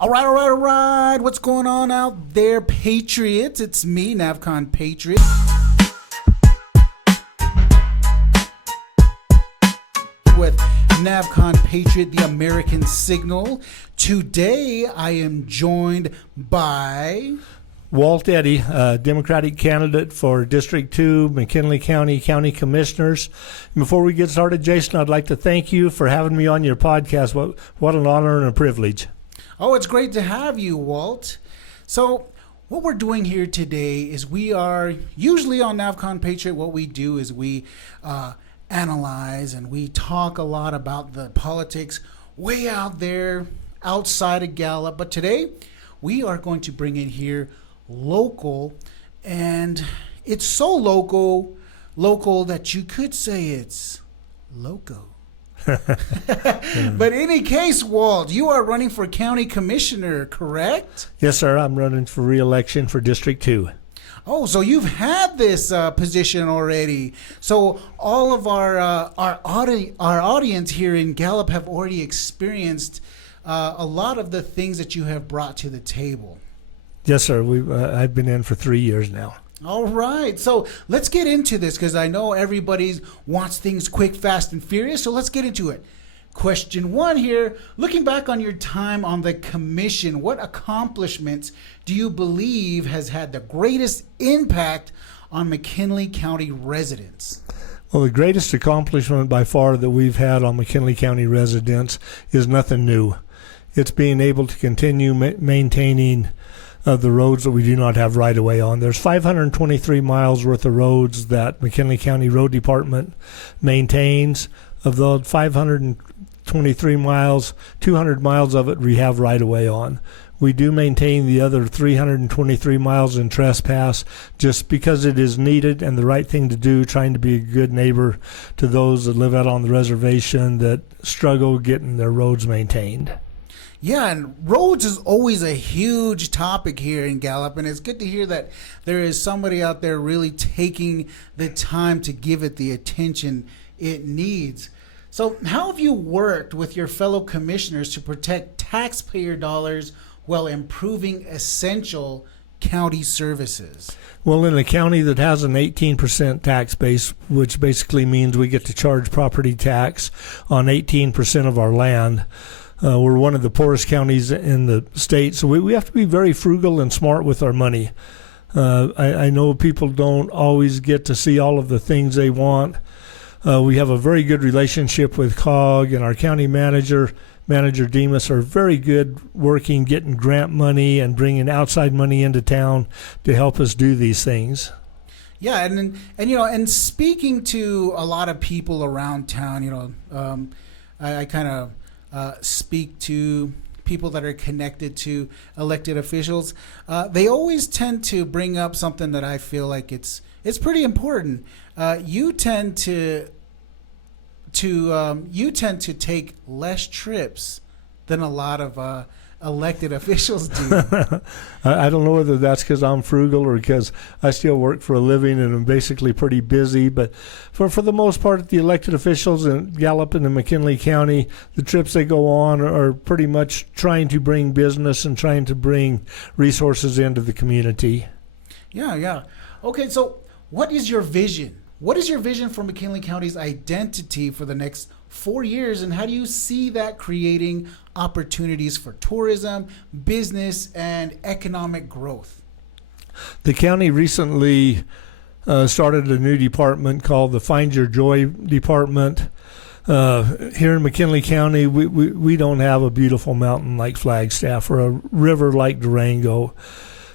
All right. What's going on out there, Patriots? It's me, Navcon Patriot. With Navcon Patriot, the American Signal. Today, I am joined by Walt Eddy, Democratic candidate for District 2, McKinley County Commissioners. And before we get started, Jason, I'd like to thank you for having me on your podcast. What an honor and a privilege. Oh, it's great to have you, Walt. So what we're doing here today is we are usually on Navcon Patriot. What we do is we analyze and we talk a lot about the politics way out there outside of Gallup. But today we are going to bring in here local, and it's so local that you could say it's loco. But in any case, Walt, you are running for county commissioner, correct? Yes, sir. I'm running for re-election for District 2. Oh, so you've had this position already. So all of our audience here in Gallup have already experienced a lot of the things that you have brought to the table. Yes, sir. I've been in for 3 years now. All right. So let's get into this because I know everybody wants things quick, fast, and furious. So let's get into it. Question one here. Looking back on your time on the commission, what accomplishments do you believe has had the greatest impact on McKinley County residents? Well, the greatest accomplishment by far that we've had on McKinley County residents is nothing new. It's being able to continue maintaining the roads that we do not have right-of-way on. There's 523 miles worth of roads that McKinley County Road Department maintains. Of those 523 miles, 200 miles of it we have right-of-way on. We do maintain the other 323 miles in trespass just because it is needed and the right thing to do, trying to be a good neighbor to those that live out on the reservation that struggle getting their roads maintained. Yeah, and roads is always a huge topic here in Gallup, and it's good to hear that there is somebody out there really taking the time to give it the attention it needs. So how have you worked with your fellow commissioners to protect taxpayer dollars while improving essential county services? Well, in a county that has an 18% tax base, which basically means we get to charge property tax on 18% of our land, we're one of the poorest counties in the state, so we have to be very frugal and smart with our money. I know people don't always get to see all of the things they want. We have a very good relationship with COG, and our county manager Demas, are very good working, getting grant money and bringing outside money into town to help us do these things. Yeah, and speaking to a lot of people around town, I kind of speak to people that are connected to elected officials. They always tend to bring up something that I feel like it's pretty important. You tend to take less trips than a lot of elected officials do. I don't know whether that's because I'm frugal or because I still work for a living and I'm basically pretty busy. But for the most part, the elected officials in Gallup and in McKinley County, the trips they go on are pretty much trying to bring business and trying to bring resources into the community. Yeah. Okay, so what is your vision? What is your vision for McKinley County's identity for the next 4 years, and how do you see that creating opportunities for tourism, business, and economic growth? The county recently started a new department called the Find Your Joy Department. Here in McKinley County, we don't have a beautiful mountain like Flagstaff or a river like Durango.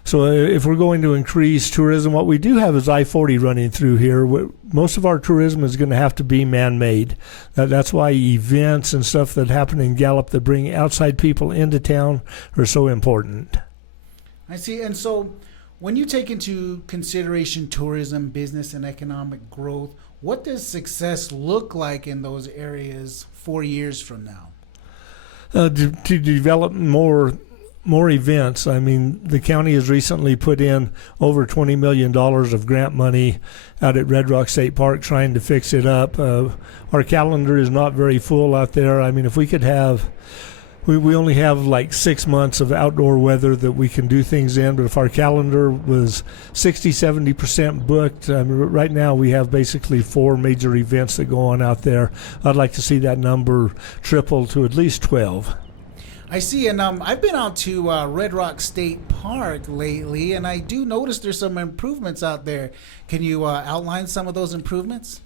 So if we're going to increase tourism, what we do have is I-40 running through here. Most of our tourism is going to have to be man-made. That's why events and stuff that happen in Gallup that bring outside people into town are so important. I see. And so when you take into consideration tourism, business, and economic growth, what does success look like in those areas 4 years from now? To develop more events. I mean, the county has recently put in over $20 million of grant money out at Red Rock State Park trying to fix it up. Our calendar is not very full out there. I mean, if we could have We only have like 6 months of outdoor weather that we can do things in, but if our calendar was 60-70% booked, right now we have basically 4 major events that go on out there. I'd like to see that number triple to at least 12. I see, and I've been out to Red Rock State Park lately, and I do notice there's some improvements out there. Can you outline some of those improvements?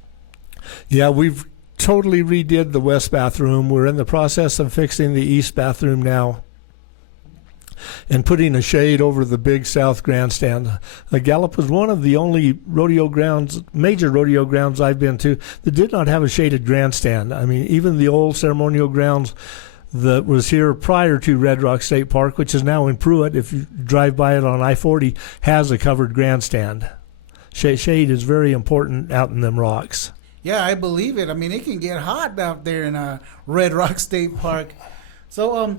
Yeah, we've totally redid the west bathroom. We're in the process of fixing the east bathroom now and putting a shade over the big south grandstand. Gallup was one of the only rodeo grounds, major rodeo grounds I've been to, that did not have a shaded grandstand. I mean, even the old ceremonial grounds that was here prior to Red Rock State Park, which is now in Pruitt, if you drive by it on I-40, has a covered grandstand. Shade is very important out in them rocks. Yeah, I believe it. I mean, it can get hot out there in Red Rock State Park. So,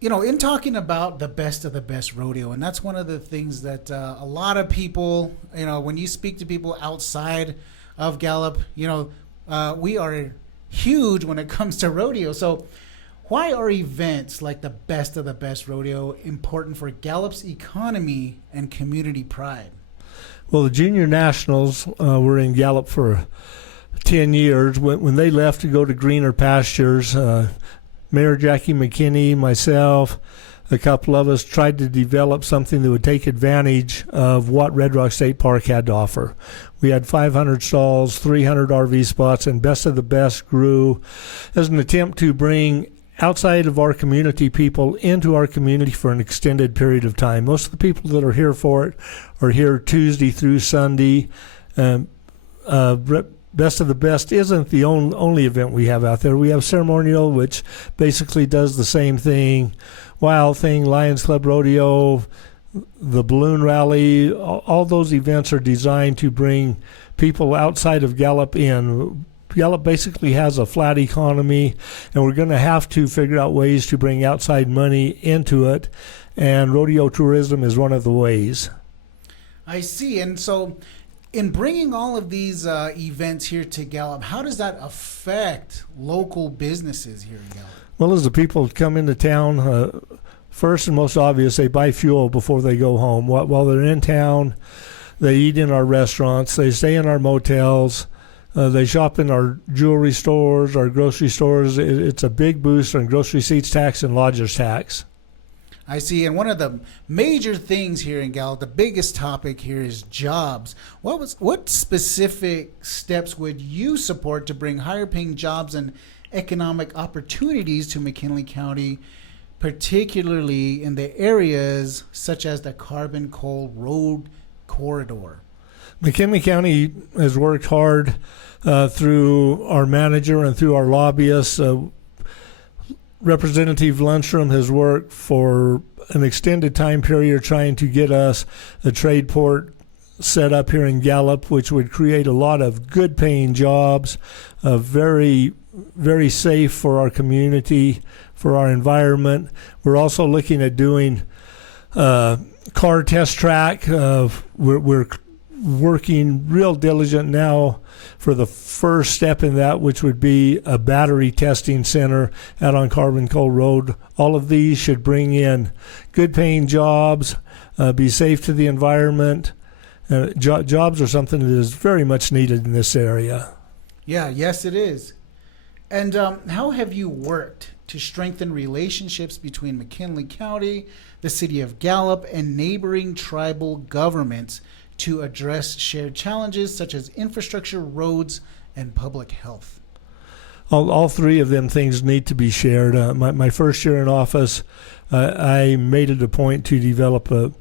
in talking about the best of the best rodeo, and that's one of the things that a lot of people, when you speak to people outside of Gallup, we are huge when it comes to rodeo. So why are events like the best of the best rodeo important for Gallup's economy and community pride? Well, the Junior Nationals were in Gallup for 10 years. When they left to go to greener pastures, Mayor Jackie McKinney, myself, a couple of us tried to develop something that would take advantage of what Red Rock State Park had to offer. We had 500 stalls, 300 RV spots, and Best of the Best grew as an attempt to bring outside of our community people into our community for an extended period of time. Most of the people that are here for it are here Tuesday through Sunday. Best of the Best isn't the only event we have out there. We have ceremonial, which basically does the same thing. Wild Thing, Lions Club Rodeo, the Balloon Rally, all those events are designed to bring people outside of Gallup in. Gallup basically has a flat economy, and we're going to have to figure out ways to bring outside money into it, and rodeo tourism is one of the ways. I see. And so in bringing all of these events here to Gallup, how does that affect local businesses here in Gallup? Well, as the people come into town, first and most obvious, they buy fuel before they go home. While they're in town, they eat in our restaurants, they stay in our motels, they shop in our jewelry stores, our grocery stores. It's a big boost on grocery receipts tax and lodger's tax. I see. And one of the major things here in Gallup, the biggest topic here is jobs. What specific steps would you support to bring higher paying jobs and economic opportunities to McKinley County, particularly in the areas such as the Carbon Coal Road Corridor? McKinley County has worked hard through our manager and through our lobbyists. Representative Lundstrom has worked for an extended time period trying to get us a trade port set up here in Gallup, which would create a lot of good paying jobs, very, very safe for our community, for our environment. We're also looking at doing car test track. We're working real diligent now for the first step in that, which would be a battery testing center out on Carbon Coal Road. All of these should bring in good paying jobs, be safe to the environment. Jobs are something that is very much needed in this area. Yeah, yes it is. And how have you worked to strengthen relationships between McKinley County, the city of Gallup, and neighboring tribal governments to address shared challenges such as infrastructure, roads, and public health? All three of them things need to be shared. My first year in office, I made it a point to develop a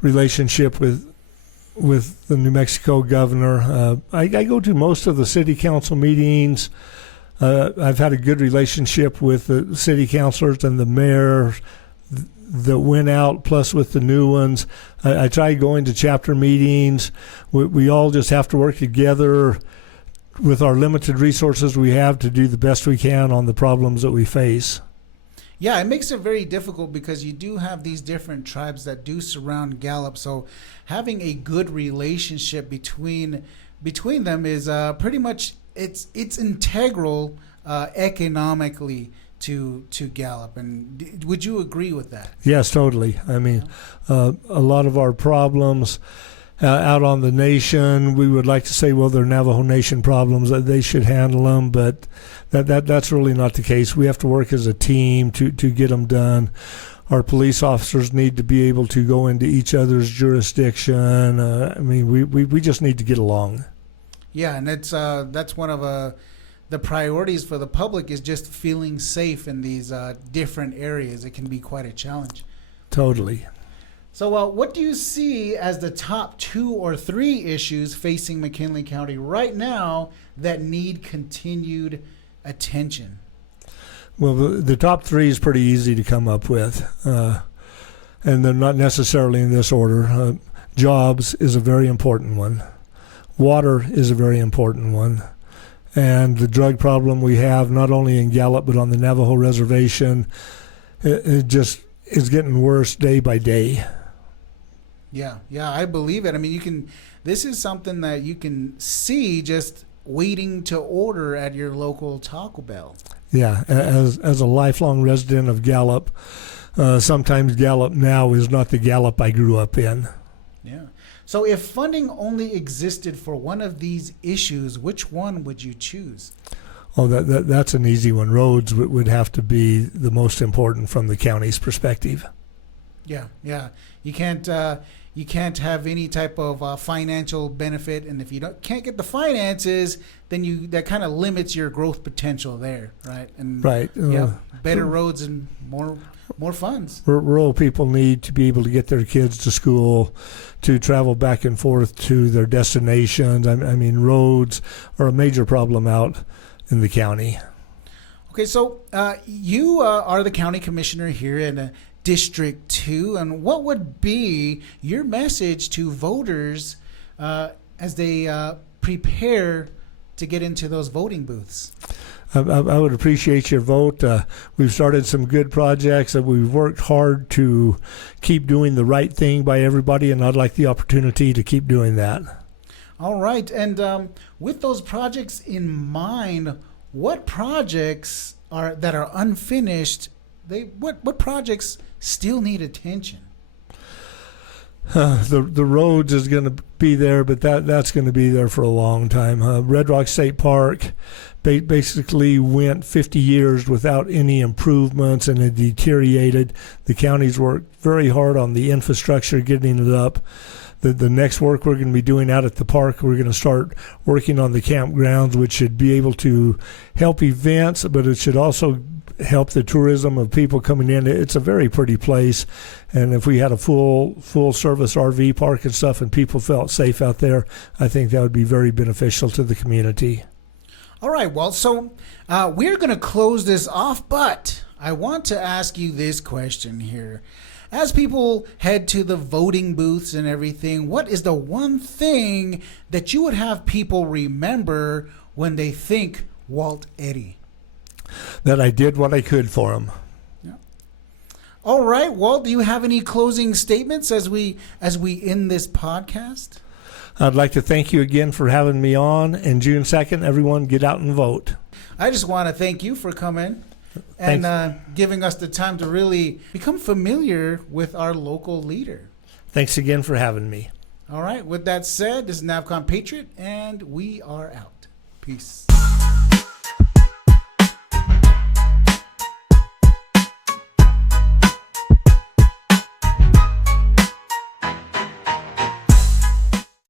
relationship with the New Mexico governor. I go to most of the city council meetings. I've had a good relationship with the city councilors and the mayor that went out, plus with the new ones. I try going to chapter meetings. We all just have to work together with our limited resources we have to do the best we can on the problems that we face. Yeah, it makes it very difficult because you do have these different tribes that do surround Gallup. So having a good relationship between them is pretty much it's integral economically to Gallup. And would you agree with that? Yes, totally. I mean, a lot of our problems out on the nation, we would like to say, well, they're Navajo Nation problems, that they should handle them, but that's really not the case. We have to work as a team to get them done. Our police officers need to be able to go into each other's jurisdiction. I mean, we just need to get along. Yeah, and that's one of the priorities for the public, is just feeling safe in these different areas. It can be quite a challenge. Totally. So what do you see as the top 2 or 3 issues facing McKinley County right now that need continued attention? Well, the top 3 is pretty easy to come up with, and they're not necessarily in this order. Jobs is a very important one. Water is a very important one. And the drug problem we have, not only in Gallup, but on the Navajo Reservation, it just is getting worse day by day. Yeah, I believe it. I mean, this is something that you can see just waiting to order at your local Taco Bell. Yeah, as a lifelong resident of Gallup, sometimes Gallup now is not the Gallup I grew up in. Yeah. So if funding only existed for one of these issues, which one would you choose? Oh, that's an easy one. Roads would have to be the most important from the county's perspective. Yeah. You can't have any type of financial benefit, and if you can't get the finances, then that kind of limits your growth potential there, right? And right. Better roads and more funds. Rural people need to be able to get their kids to school, to travel back and forth to their destinations. I mean, roads are a major problem out in the county. Okay, so you are the county commissioner here in District 2, and what would be your message to voters as they prepare to get into those voting booths? I would appreciate your vote. We've started some good projects, and we've worked hard to keep doing the right thing by everybody, and I'd like the opportunity to keep doing that. All right, and with those projects in mind, what projects that are unfinished? What projects still need attention? The roads is going to be there, but that's going to be there for a long time. Red Rock State Park basically went 50 years without any improvements, and it deteriorated. The county's worked very hard on the infrastructure, getting it up. The next work we're going to be doing out at the park, we're going to start working on the campgrounds, which should be able to help events, but it should also help the tourism of people coming in. It's a very pretty place, and if we had a full service RV park and stuff and people felt safe out there, I think that would be very beneficial to the community. All right, well, so we're going to close this off, but I want to ask you this question here. As people head to the voting booths and everything, what is the one thing that you would have people remember when they think Walt Eddy? That I did what I could for him. Yeah. All right, Walt, do you have any closing statements as we end this podcast? I'd like to thank you again for having me on. And June 2nd, everyone get out and vote. I just want to thank you for coming and giving us the time to really become familiar with our local leader. Thanks again for having me. All right, with that said, this is Navcon Patriot, and we are out. Peace.